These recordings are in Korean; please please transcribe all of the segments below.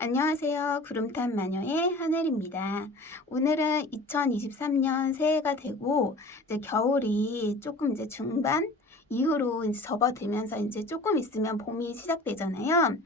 안녕하세요. 구름탄 마녀의 하늘입니다. 오늘은 2023년 새해가 되고 이제 겨울이 조금 이제 중반 이후로 이제 접어들면서 이제 조금 있으면 봄이 시작되잖아요.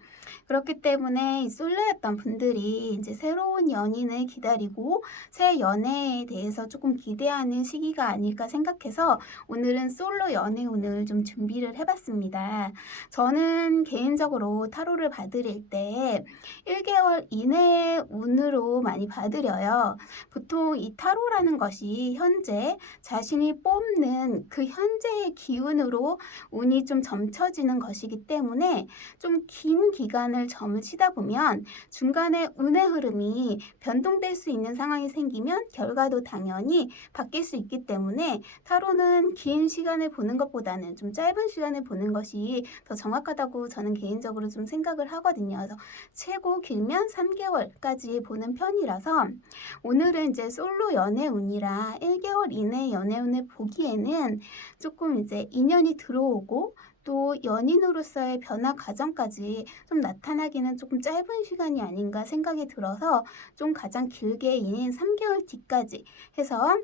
그렇기 때문에 이 솔로였던 분들이 이제 새로운 연인을 기다리고 새 연애에 대해서 조금 기대하는 시기가 아닐까 생각해서 오늘은 솔로 연애운을 좀 준비를 해봤습니다. 저는 개인적으로 타로를 봐드릴 때 1개월 이내 운으로 많이 봐드려요. 보통 이 타로라는 것이 현재 자신이 뽑는 그 현재의 기운으로 운이 좀 점쳐지는 것이기 때문에 좀 긴 기간을 점을 치다 보면 중간에 운의 흐름이 변동될 수 있는 상황이 생기면 결과도 당연히 바뀔 수 있기 때문에 타로는 긴 시간을 보는 것보다는 좀 짧은 시간을 보는 것이 더 정확하다고 저는 개인적으로 좀 생각을 하거든요. 그래서 최고 길면 3개월까지 보는 편이라서 오늘은 이제 솔로 연애운이라 1개월 이내 연애운을 보기에는 조금 이제 인연이 들어오고 또 연인으로서의 변화 과정까지 좀 나타나기는 조금 짧은 시간이 아닌가 생각이 들어서 좀 가장 길게 인 3개월 뒤까지 해서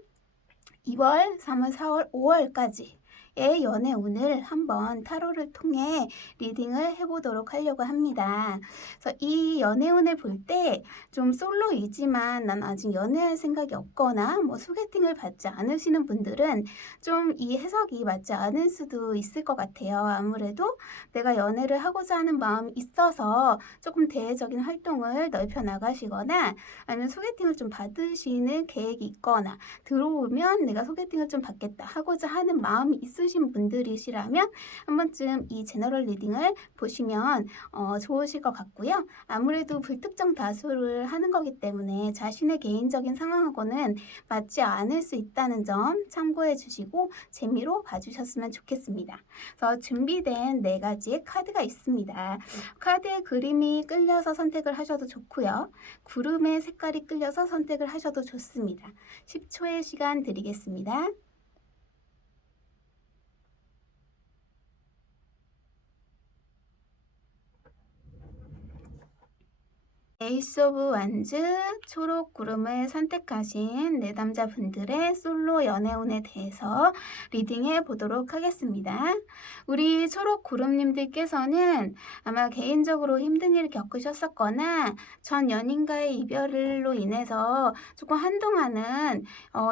2월, 3월, 4월, 5월까지 의 연애운을 한번 타로를 통해 리딩을 해보도록 하려고 합니다. 그래서 이 연애운을 볼 때 좀 솔로이지만 난 아직 연애할 생각이 없거나 뭐 소개팅을 받지 않으시는 분들은 좀 이 해석이 맞지 않을 수도 있을 것 같아요. 아무래도 내가 연애를 하고자 하는 마음이 있어서 조금 대외적인 활동을 넓혀 나가시거나 아니면 소개팅을 좀 받으시는 계획이 있거나 들어오면 내가 소개팅을 좀 받겠다 하고자 하는 마음이 있으신 분들이시라면 한 번쯤 이 제너럴 리딩을 보시면 좋으실 것 같고요. 아무래도 불특정 다수를 하는 거기 때문에 자신의 개인적인 상황하고는 맞지 않을 수 있다는 점 참고해 주시고 재미로 봐주셨으면 좋겠습니다. 그래서 준비된 4가지의 카드가 있습니다. 카드의 그림이 끌려서 선택을 하셔도 좋고요. 구름의 색깔이 끌려서 선택을 하셔도 좋습니다. 10초의 시간 드리겠습니다. 에이스 오브 완즈 초록 구름을 선택하신 내담자분들의 솔로 연애운에 대해서 리딩해 보도록 하겠습니다. 우리 초록 구름님들께서는 아마 개인적으로 힘든 일을 겪으셨었거나 전 연인과의 이별로 인해서 조금 한동안은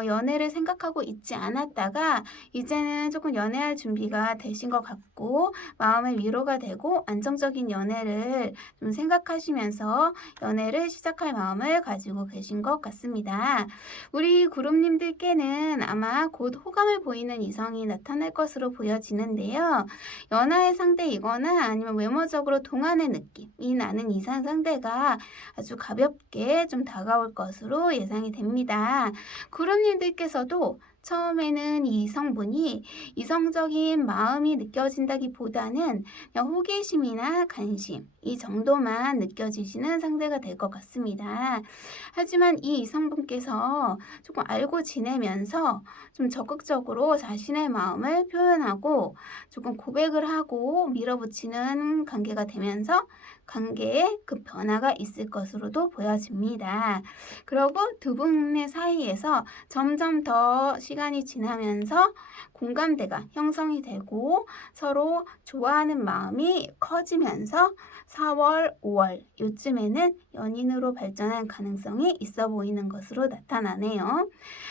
연애를 생각하고 있지 않았다가 이제는 조금 연애할 준비가 되신 것 같고 마음의 위로가 되고 안정적인 연애를 좀 생각하시면서 연애를 시작할 마음을 가지고 계신 것 같습니다. 우리 구름님들께는 아마 곧 호감을 보이는 이성이 나타날 것으로 보여지는데요. 연하의 상대이거나 아니면 외모적으로 동안의 느낌이 나는 이상 상대가 아주 가볍게 좀 다가올 것으로 예상이 됩니다. 구름님들께서도 처음에는 이 이성분이 이성적인 마음이 느껴진다기보다는 그냥 호기심이나 관심 이 정도만 느껴지시는 상대가 될 것 같습니다. 하지만 이 이성분께서 조금 알고 지내면서 좀 적극적으로 자신의 마음을 표현하고 조금 고백을 하고 밀어붙이는 관계가 되면서 관계에 그 변화가 있을 것으로도 보여집니다. 그리고 두 분의 사이에서 점점 더 시간이 지나면서 공감대가 형성이 되고 서로 좋아하는 마음이 커지면서 4월, 5월 요쯤에는 연인으로 발전할 가능성이 있어 보이는 것으로 나타나네요.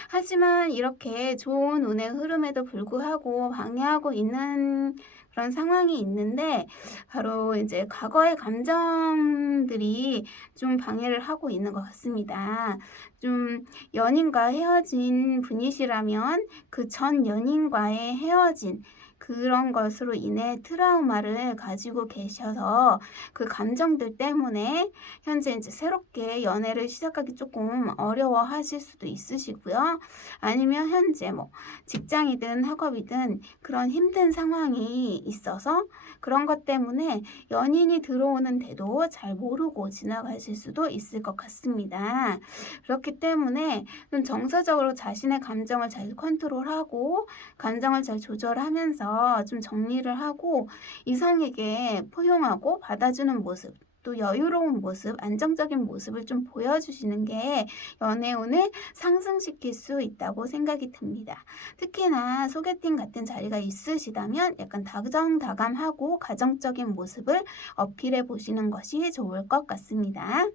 하지만 이렇게 좋은 운의 흐름에도 불구하고 방해하고 있는 그런 상황이 있는데 바로 이제 과거의 감정들이 좀 방해를 하고 있는 것 같습니다. 좀 연인과 헤어진 분이시라면 그 전 연인과의 헤어진 그런 것으로 인해 트라우마를 가지고 계셔서 그 감정들 때문에 현재 이제 새롭게 연애를 시작하기 조금 어려워하실 수도 있으시고요. 아니면 현재 뭐 직장이든 학업이든 그런 힘든 상황이 있어서 그런 것 때문에 연인이 들어오는데도 잘 모르고 지나가실 수도 있을 것 같습니다. 그렇기 때문에 좀 정서적으로 자신의 감정을 잘 컨트롤하고 감정을 잘 조절하면서 좀 정리를 하고 이성에게 포용하고 받아주는 모습 또 여유로운 모습, 안정적인 모습을 좀 보여주시는 게 연애운을 상승시킬 수 있다고 생각이 듭니다. 특히나 소개팅 같은 자리가 있으시다면 약간 다정다감하고 가정적인 모습을 어필해 보시는 것이 좋을 것 같습니다.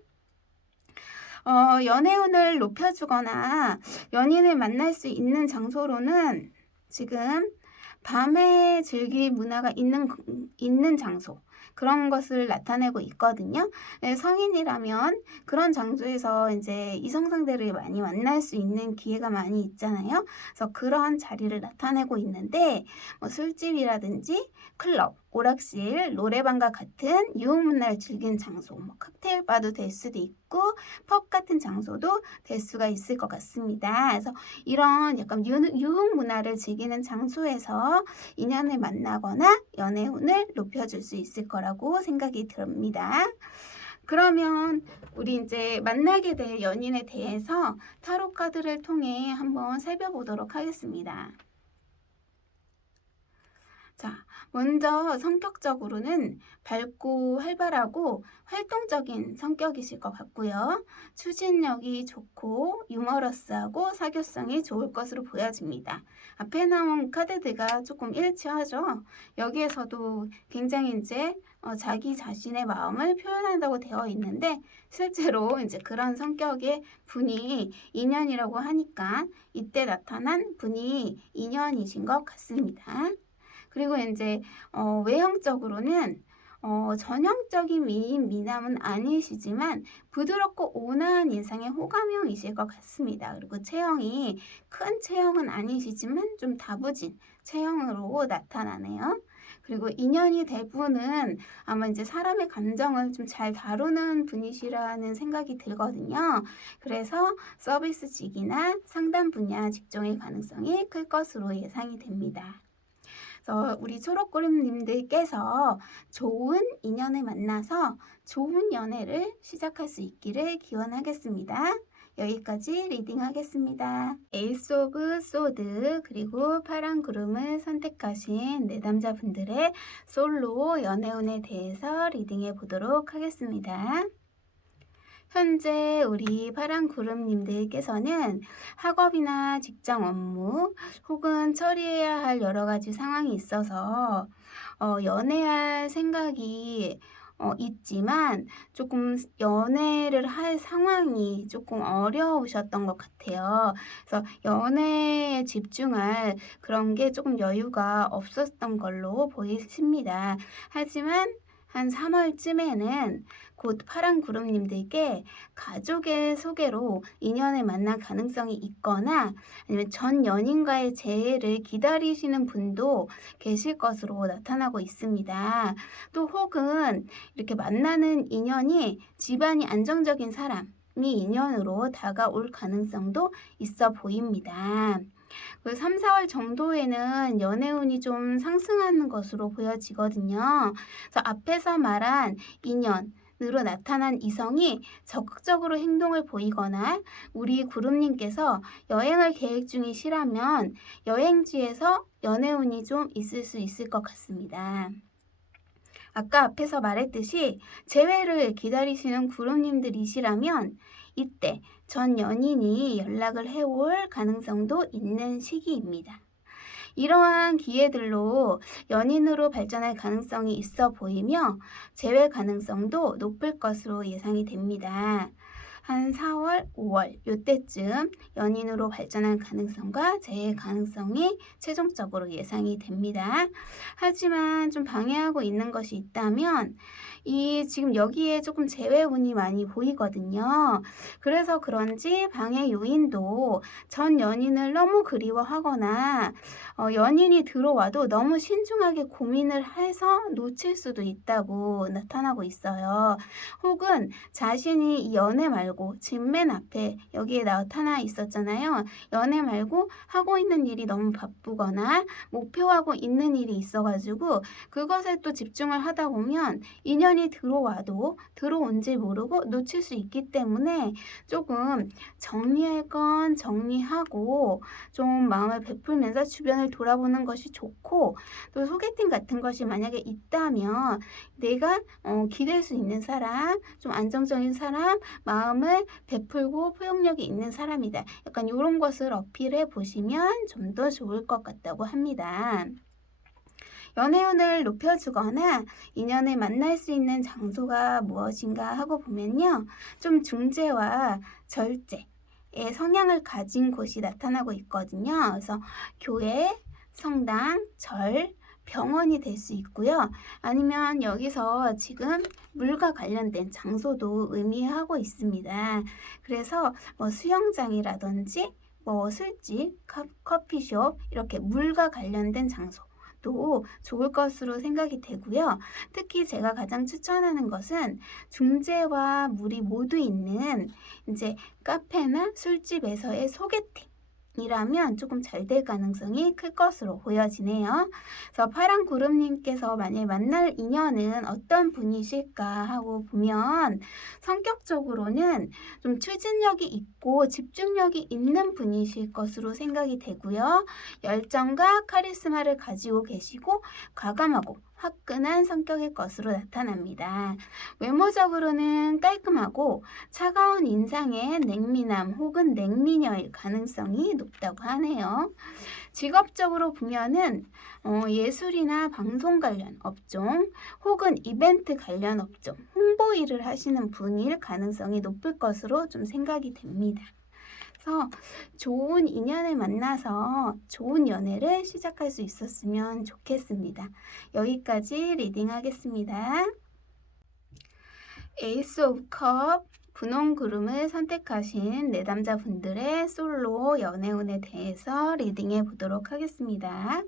연애운을 높여주거나 연인을 만날 수 있는 장소로는 지금 밤에 즐길 문화가 있는 장소, 그런 것을 나타내고 있거든요. 네, 성인이라면 그런 장소에서 이제 이성 상대를 많이 만날 수 있는 기회가 많이 있잖아요. 그래서 그런 자리를 나타내고 있는데 뭐 술집이라든지 클럽, 오락실, 노래방과 같은 유흥문화를 즐기는 장소, 뭐 칵테일 바도 될 수도 있고 펍 같은 장소도 될 수가 있을 것 같습니다. 그래서 이런 약간 유흥 문화를 즐기는 장소에서 인연을 만나거나 연애운을 높여줄 수 있을 거라고 생각이 듭니다. 그러면 우리 이제 만나게 될 연인에 대해서 타로 카드를 통해 한번 살펴보도록 하겠습니다. 자, 먼저 성격적으로는 밝고 활발하고 활동적인 성격이실 것 같고요. 추진력이 좋고 유머러스하고 사교성이 좋을 것으로 보여집니다. 앞에 나온 카드들과 조금 일치하죠. 여기에서도 굉장히 이제 자기 자신의 마음을 표현한다고 되어 있는데 실제로 이제 그런 성격의 분이 인연이라고 하니까 이때 나타난 분이 인연이신 것 같습니다. 그리고 이제 외형적으로는 전형적인 미남은 아니시지만 부드럽고 온화한 인상의 호감형이실 것 같습니다. 그리고 체형이 큰 체형은 아니시지만 좀 다부진 체형으로 나타나네요. 그리고 인연이 될 분은 아마 이제 사람의 감정을 좀 잘 다루는 분이시라는 생각이 들거든요. 그래서 서비스직이나 상담 분야 직종의 가능성이 클 것으로 예상이 됩니다. 그래서 우리 초록구름님들께서 좋은 인연을 만나서 좋은 연애를 시작할 수 있기를 기원하겠습니다. 여기까지 리딩하겠습니다. 에이스 오브 소드 그리고 파란 구름을 선택하신 내담자분들의 솔로 연애운에 대해서 리딩해 보도록 하겠습니다. 현재 우리 파란 구름님들께서는 학업이나 직장 업무 혹은 처리해야 할 여러 가지 상황이 있어서 연애할 생각이 있지만 조금 연애를 할 상황이 조금 어려우셨던 것 같아요. 그래서 연애에 집중할 그런 게 조금 여유가 없었던 걸로 보이십니다. 하지만 한 3월쯤에는 곧 파란 구름님들께 가족의 소개로 인연을 만날 가능성이 있거나 아니면 전 연인과의 재회를 기다리시는 분도 계실 것으로 나타나고 있습니다. 또 혹은 이렇게 만나는 인연이 집안이 안정적인 사람이 인연으로 다가올 가능성도 있어 보입니다. 3, 4월 정도에는 연애운이 좀 상승하는 것으로 보여지거든요. 그래서 앞에서 말한 인연으로 나타난 이성이 적극적으로 행동을 보이거나 우리 구름님께서 여행을 계획 중이시라면 여행지에서 연애운이 좀 있을 수 있을 것 같습니다. 아까 앞에서 말했듯이 재회를 기다리시는 구름님들이시라면 이때 전 연인이 연락을 해올 가능성도 있는 시기입니다. 이러한 기회들로 연인으로 발전할 가능성이 있어 보이며 재회 가능성도 높을 것으로 예상이 됩니다. 한 4월, 5월 이때쯤 연인으로 발전할 가능성과 재회 가능성이 최종적으로 예상이 됩니다. 하지만 좀 방해하고 있는 것이 있다면 지금 여기에 조금 재회운이 많이 보이거든요. 그래서 그런지 방해 요인도 전 연인을 너무 그리워하거나 연인이 들어와도 너무 신중하게 고민을 해서 놓칠 수도 있다고 나타나고 있어요. 혹은 자신이 이 연애 말고 바쁘다고 지금 맨 앞에 여기에 나타나 있었잖아요. 연애 말고 하고 있는 일이 너무 바쁘거나 목표하고 있는 일이 있어가지고 그것에 또 집중을 하다 보면 인연이 들어와도 들어온지 모르고 놓칠 수 있기 때문에 조금 정리할 건 정리하고 좀 마음을 베풀면서 주변을 돌아보는 것이 좋고, 또 소개팅 같은 것이 만약에 있다면 내가 기댈 수 있는 사람, 좀 안정적인 사람, 마음을 베풀고 포용력이 있는 사람이다. 약간 이런 것을 어필해 보시면 좀 더 좋을 것 같다고 합니다. 연애운을 높여주거나 인연을 만날 수 있는 장소가 무엇인가 하고 보면요. 좀 중재와 절제의 성향을 가진 곳이 나타나고 있거든요. 그래서 교회, 성당, 절, 병원이 될 수 있고요. 아니면 여기서 지금 물과 관련된 장소도 의미하고 있습니다. 그래서 뭐 수영장이라든지 뭐 술집, 커피숍, 이렇게 물과 관련된 장소 또 좋을 것으로 생각이 되고요. 특히 제가 가장 추천하는 것은 중재와 물이 모두 있는 이제 카페나 술집에서의 소개팅 이라면 조금 잘 될 가능성이 클 것으로 보여지네요. 그래서 파란 구름님께서 만약 만날 인연은 어떤 분이실까 하고 보면 성격적으로는 좀 추진력이 있고 집중력이 있는 분이실 것으로 생각이 되고요. 열정과 카리스마를 가지고 계시고 과감하고 화끈한 성격일 것으로 나타납니다. 외모적으로는 깔끔하고 차가운 인상의 냉미남 혹은 냉미녀일 가능성이 높다고 하네요. 직업적으로 보면은 예술이나 방송 관련 업종 혹은 이벤트 관련 업종, 홍보 일을 하시는 분일 가능성이 높을 것으로 좀 생각이 됩니다. 그래서 좋은 인연을 만나서 좋은 연애를 시작할 수 있었으면 좋겠습니다. 여기까지 리딩하겠습니다. 에이스 오브 컵, 분홍 구름을 선택하신 내담자분들의 솔로 연애운에 대해서 리딩해 보도록 하겠습니다.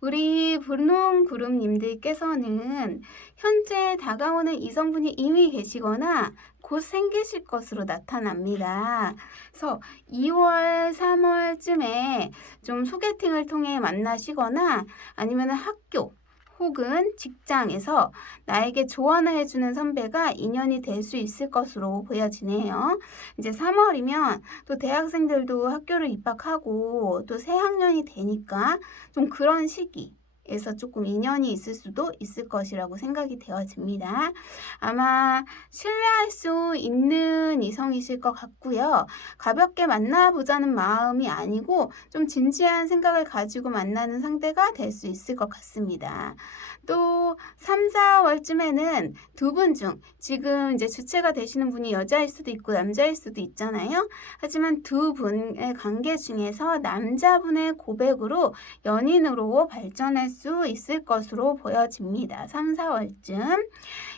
우리 분홍 구름님들께서는 현재 다가오는 이성분이 이미 계시거나 곧 생기실 것으로 나타납니다. 그래서 2월, 3월쯤에 좀 소개팅을 통해 만나시거나 아니면 학교 혹은 직장에서 나에게 조언을 해주는 선배가 인연이 될 수 있을 것으로 보여지네요. 이제 3월이면 또 대학생들도 학교를 입학하고 또 새 학년이 되니까 좀 그런 시기에서 조금 인연이 있을 수도 있을 것이라고 생각이 되어집니다. 아마 신뢰할 수 있는 이성이실 것 같고요. 가볍게 만나보자는 마음이 아니고 좀 진지한 생각을 가지고 만나는 상대가 될 수 있을 것 같습니다. 또 3, 4월쯤에는 두 분 중 지금 이제 주체가 되시는 분이 여자일 수도 있고 남자일 수도 있잖아요. 하지만 두 분의 관계 중에서 남자분의 고백으로 연인으로 발전할 수 있을 것으로 보여집니다. 3, 4월쯤.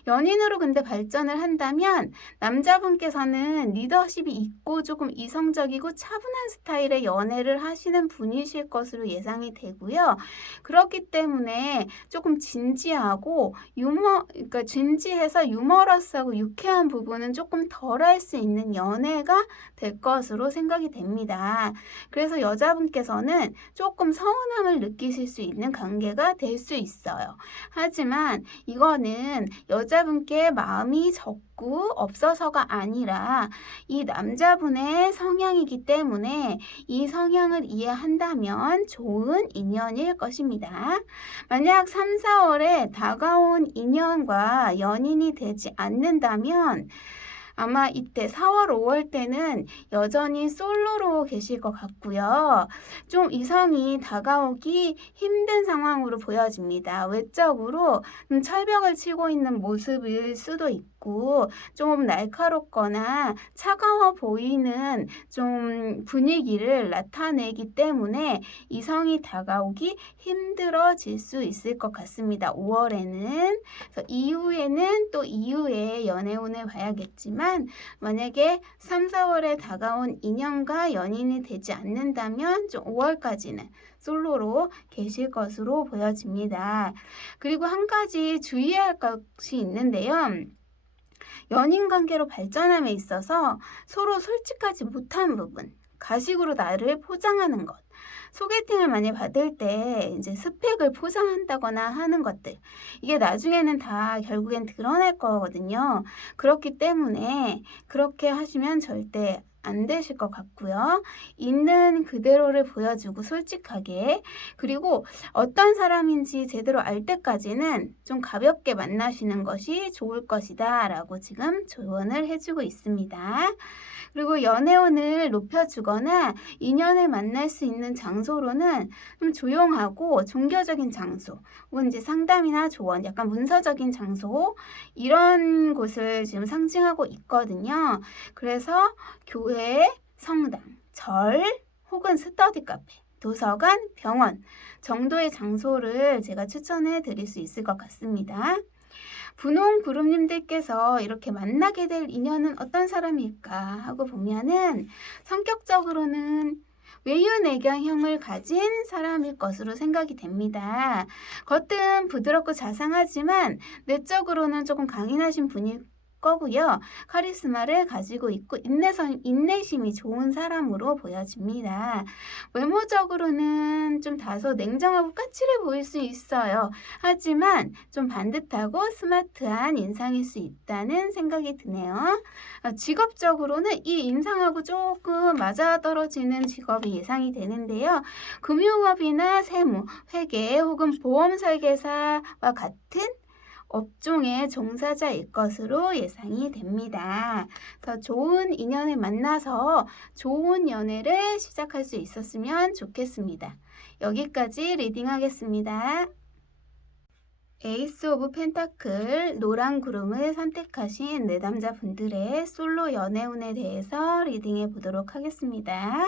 연인으로 근데 발전을 한다면 남자분께서는 리더십이 있고 조금 이성적이고 차분한 스타일의 연애를 하시는 분이실 것으로 예상이 되고요. 그렇기 때문에 조금 진지하고 그러니까 진지해서 유머러스하고 유쾌한 부분은 조금 덜 할 수 있는 연애가 될 것으로 생각이 됩니다. 그래서 여자분께서는 조금 서운함을 느끼실 수 있는 관계가 될 수 있어요. 하지만 이거는 여자분께 마음이 적고 없어서가 아니라 이 남자분의 성향이기 때문에 이 성향을 이해한다면 좋은 인연일 것입니다. 만약 3, 4월에 다가온 인연과 연인이 되지 않는다면 아마 이때 4월, 5월 때는 여전히 솔로로 계실 것 같고요. 좀 이성이 다가오기 힘든 상황으로 보여집니다. 외적으로 철벽을 치고 있는 모습일 수도 있고 좀 날카롭거나 차가워 보이는 좀 분위기를 나타내기 때문에 이성이 다가오기 힘들어질 수 있을 것 같습니다. 5월에는. 그래서 이후에는 또 이후에 연애운을 봐야겠지만 만약에 3, 4월에 다가온 인연과 연인이 되지 않는다면 좀 5월까지는 솔로로 계실 것으로 보여집니다. 그리고 한 가지 주의할 것이 있는데요. 연인 관계로 발전함에 있어서 서로 솔직하지 못한 부분, 가식으로 나를 포장하는 것, 소개팅을 많이 받을 때 이제 스펙을 포장한다거나 하는 것들, 이게 나중에는 다 결국엔 드러날 거거든요. 그렇기 때문에 그렇게 하시면 절대 안 되실 것 같고요. 있는 그대로를 보여주고 솔직하게, 그리고 어떤 사람인지 제대로 알 때까지는 좀 가볍게 만나시는 것이 좋을 것이다 라고 지금 조언을 해주고 있습니다. 그리고 연애운을 높여주거나 인연을 만날 수 있는 장소로는 좀 조용하고 종교적인 장소, 혹은 이제 상담이나 조언, 약간 문서적인 장소, 이런 곳을 지금 상징하고 있거든요. 그래서 교회, 성당, 절, 혹은 스터디 카페, 도서관, 병원 정도의 장소를 제가 추천해 드릴 수 있을 것 같습니다. 분홍 구름님들께서 이렇게 만나게 될 인연은 어떤 사람일까 하고 보면은 성격적으로는 외유내경형을 가진 사람일 것으로 생각이 됩니다. 겉은 부드럽고 자상하지만 내적으로는 조금 강인하신 분일 거고요. 카리스마를 가지고 있고 인내심이 좋은 사람으로 보여집니다. 외모적으로는 좀 다소 냉정하고 까칠해 보일 수 있어요. 하지만 좀 반듯하고 스마트한 인상일 수 있다는 생각이 드네요. 직업적으로는 이 인상하고 조금 맞아떨어지는 직업이 예상이 되는데요. 금융업이나 세무, 회계 혹은 보험 설계사와 같은 업종의 종사자일 것으로 예상이 됩니다. 더 좋은 인연을 만나서 좋은 연애를 시작할 수 있었으면 좋겠습니다. 여기까지 리딩하겠습니다. 에이스 오브 펜타클 노란 구름을 선택하신 내담자분들의 솔로 연애운에 대해서 리딩해 보도록 하겠습니다.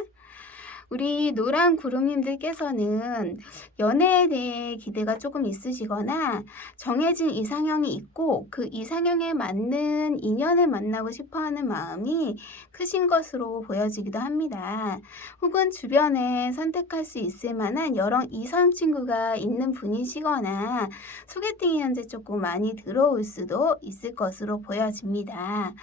우리 노란 구름님들께서는 연애에 대해 기대가 조금 있으시거나 정해진 이상형이 있고 그 이상형에 맞는 인연을 만나고 싶어하는 마음이 크신 것으로 보여지기도 합니다. 혹은 주변에 선택할 수 있을 만한 여러 이성 친구가 있는 분이시거나 소개팅이 현재 조금 많이 들어올 수도 있을 것으로 보여집니다.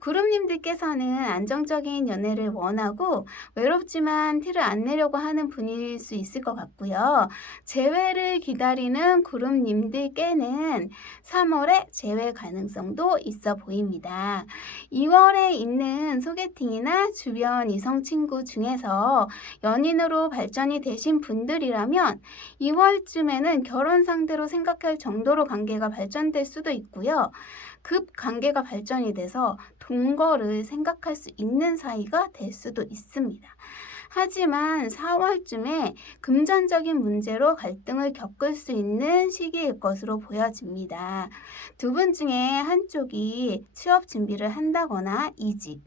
구름님들께서는 안정적인 연애를 원하고 외롭지만 티를 안 내려고 하는 분일 수 있을 것 같고요. 재회를 기다리는 구름님들께는 3월에 재회 가능성도 있어 보입니다. 2월에 있는 소개팅이나 주변 이성 친구 중에서 연인으로 발전이 되신 분들이라면 2월쯤에는 결혼 상대로 생각할 정도로 관계가 발전될 수도 있고요. 급 관계가 발전이 돼서 동거를 생각할 수 있는 사이가 될 수도 있습니다. 하지만 4월쯤에 금전적인 문제로 갈등을 겪을 수 있는 시기일 것으로 보여집니다. 두 분 중에 한쪽이 취업 준비를 한다거나 이직,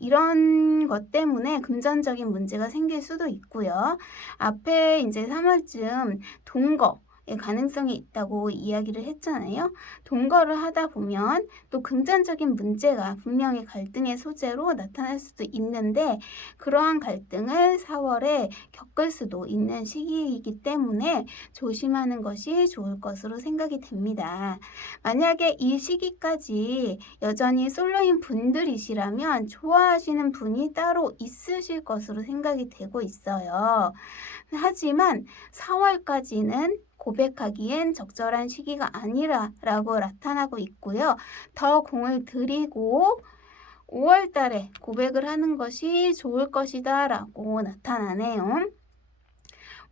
이런 것 때문에 금전적인 문제가 생길 수도 있고요. 앞에 이제 3월쯤 동거, 가능성이 있다고 이야기를 했잖아요. 동거를 하다 보면 또 금전적인 문제가 분명히 갈등의 소재로 나타날 수도 있는데 그러한 갈등을 4월에 겪을 수도 있는 시기이기 때문에 조심하는 것이 좋을 것으로 생각이 됩니다. 만약에 이 시기까지 여전히 솔로인 분들이시라면 좋아하시는 분이 따로 있으실 것으로 생각이 되고 있어요. 하지만 4월까지는 고백하기엔 적절한 시기가 아니라고 나타나고 있고요. 더 공을 들이고 5월 달에 고백을 하는 것이 좋을 것이다 라고 나타나네요.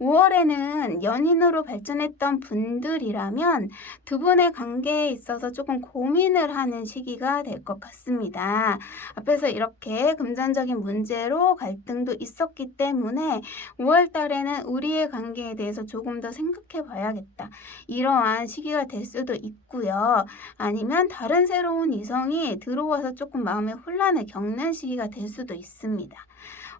5월에는 연인으로 발전했던 분들이라면 두 분의 관계에 있어서 조금 고민을 하는 시기가 될 것 같습니다. 앞에서 이렇게 금전적인 문제로 갈등도 있었기 때문에 5월 달에는 우리의 관계에 대해서 조금 더 생각해 봐야겠다. 이러한 시기가 될 수도 있고요. 아니면 다른 새로운 이성이 들어와서 조금 마음의 혼란을 겪는 시기가 될 수도 있습니다.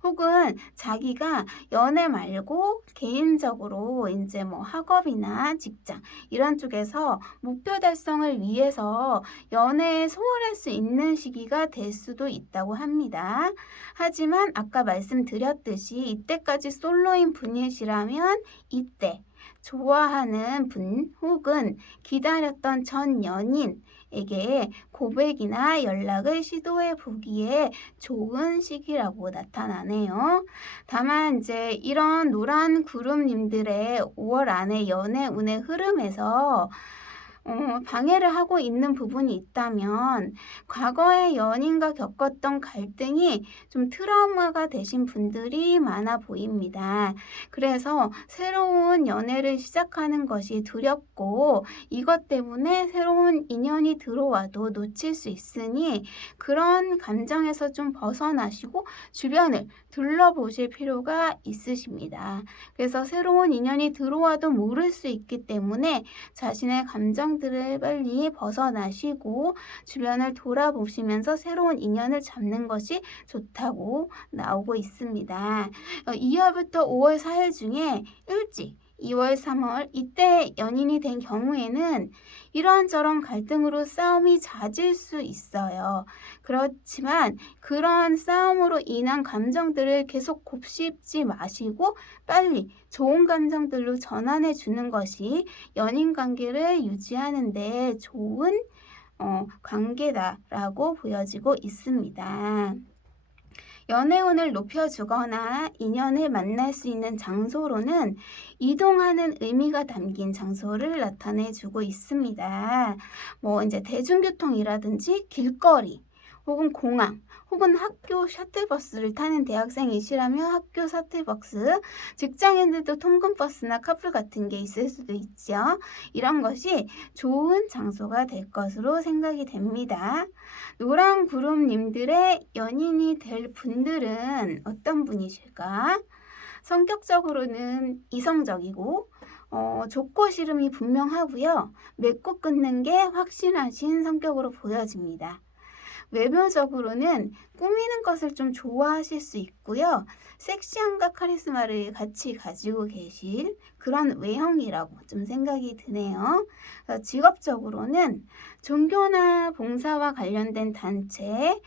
혹은 자기가 연애 말고 개인적으로 이제 학업이나 직장 이런 쪽에서 목표 달성을 위해서 연애에 소홀할 수 있는 시기가 될 수도 있다고 합니다. 하지만 아까 말씀드렸듯이 이때까지 솔로인 분이시라면 이때 좋아하는 분 혹은 기다렸던 전 연인에게 고백이나 연락을 시도해 보기에 좋은 시기라고 나타나네요. 다만 이제 이런 노란 구름님들의 5월 안에 연애 운의 흐름에서 방해를 하고 있는 부분이 있다면 과거의 연인과 겪었던 갈등이 좀 트라우마가 되신 분들이 많아 보입니다. 그래서 새로운 연애를 시작하는 것이 두렵고 이것 때문에 새로운 인연이 들어와도 놓칠 수 있으니 그런 감정에서 좀 벗어나시고 주변을 둘러보실 필요가 있으십니다. 그래서 새로운 인연이 들어와도 모를 수 있기 때문에 자신의 감정들을 빨리 벗어나시고 주변을 돌아보시면서 새로운 인연을 잡는 것이 좋다고 나오고 있습니다. 2월부터 5월 4일 중에 일찍 2월, 3월 이때 연인이 된 경우에는 이런저런 갈등으로 싸움이 잦을 수 있어요. 그렇지만 그런 싸움으로 인한 감정들을 계속 곱씹지 마시고 빨리 좋은 감정들로 전환해 주는 것이 연인 관계를 유지하는 데 좋은 관계다라고 보여지고 있습니다. 연애운을 높여주거나 인연을 만날 수 있는 장소로는 이동하는 의미가 담긴 장소를 나타내주고 있습니다. 이제 대중교통이라든지 길거리 혹은 공항 혹은 학교 셔틀버스를 타는 대학생이시라면 학교 셔틀버스, 직장인들도 통근버스나 카풀 같은 게 있을 수도 있죠. 이런 것이 좋은 장소가 될 것으로 생각이 됩니다. 노란 구름님들의 연인이 될 분들은 어떤 분이실까? 성격적으로는 이성적이고 좁고 싫음이 분명하고요. 맺고 끊는 게 확실하신 성격으로 보여집니다. 외모적으로는 꾸미는 것을 좀 좋아하실 수 있고요. 섹시함과 카리스마를 같이 가지고 계실 그런 외형이라고 좀 생각이 드네요. 직업적으로는 종교나 봉사와 관련된 단체,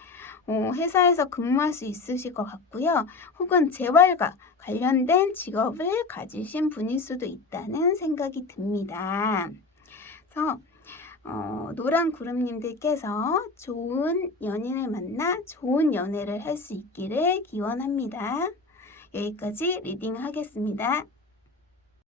회사에서 근무할 수 있으실 것 같고요. 혹은 재활과 관련된 직업을 가지신 분일 수도 있다는 생각이 듭니다. 그래서 노란 구름님들께서 좋은 연인을 만나 좋은 연애를 할 수 있기를 기원합니다. 여기까지 리딩 하겠습니다.